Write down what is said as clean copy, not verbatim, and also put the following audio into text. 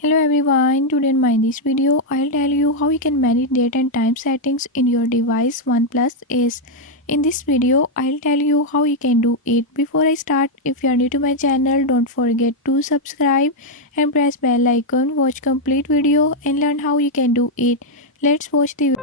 Hello everyone, today in this video I'll tell you how you can manage date and time settings in your device OnePlus Ace. In this video I'll tell you how you can do it. Before I start, if you are new to my channel, don't forget to subscribe and press bell icon, watch complete video and learn how you can do it. Let's watch the